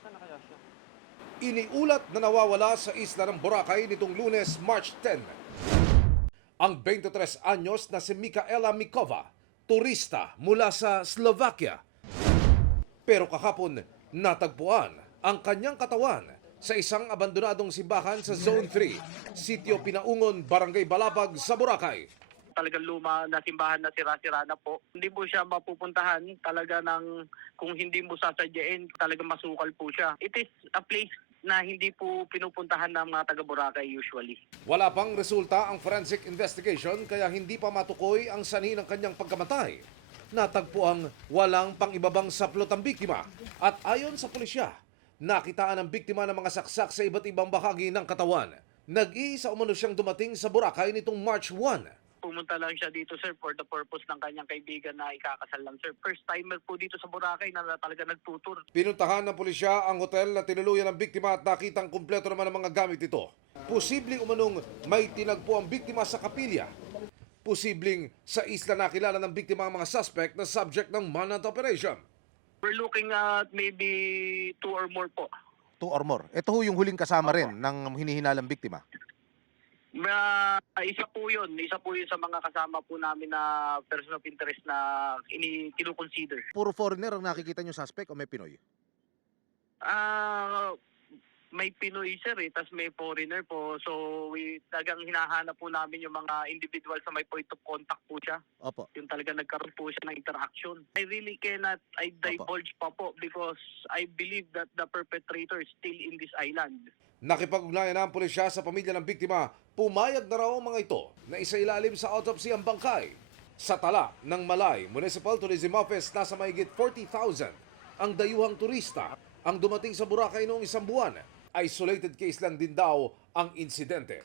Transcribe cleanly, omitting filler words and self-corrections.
Nasaan na kaya siya? Iniulat na nawawala sa isla ng Boracay nitong Lunes, March 10. Ang 23 anyos na si Mikaela Mikova, turista mula sa Slovakia. Pero kahapon, natagpuan ang kanyang katawan sa isang abandonadong simbahan sa Zone 3, Sitio Pinaungon, Barangay Balapag sa Boracay. Talagang luma na simbahan na sira-sira na po. Hindi po siya mapupuntahan talaga kung hindi mo sasadyain, talagang masukal po siya. It is a place na hindi po pinupuntahan ng mga taga Boracay usually. Wala pang resulta ang forensic investigation kaya hindi pa matukoy ang sanhi ng kanyang pagkamatay. Natagpuang walang pang-ibabang saplot ang biktima at ayon sa pulisya, nakitaan ang biktima ng mga saksak sa iba't ibang bahagi ng katawan. Nag-iisa umano siyang dumating sa Boracay nitong March 1. Pumunta lang siya dito, sir, for the purpose ng kanyang kaibigan na ikakasal lang, sir. First timer po dito sa Boracay na talaga nagtutur. Pinuntahan ng pulisya ang hotel na tinuluyan ng biktima at nakitang kumpleto naman ang mga gamit ito. Posibleng umanong may tinagpo ang biktima sa kapilya. Posibleng sa isla nakilala ng biktima ang mga suspect na subject ng manhunt operation. We're looking at maybe 2 or more po. 2 or more. Ito ho yung huling kasama rin ng hinihinalang biktima. Isa po yun. Isa po yun sa mga kasama po namin na person of interest na kinukonsider. Puro foreigner ang nakikita nyo suspect o may Pinoy? May Pinoy, sir, tas may foreigner po. So, talagang hinahanap po namin yung mga individual sa may point of contact po siya. Opo. Yung talaga nagkaroon po siya ng interaction. I really cannot divulge pa po because I believe that the perpetrator is still in this island. Nakipag-ugnayan na ang pulisya sa pamilya ng biktima, pumayag na raw ang mga ito na isailalim sa autopsy ang bangkay. Sa tala ng Malay Municipal Tourism Office, nasa mahigit 40,000 ang dayuhang turista ang dumating sa Boracay noong isang buwan. Isolated case lang din daw ang insidente.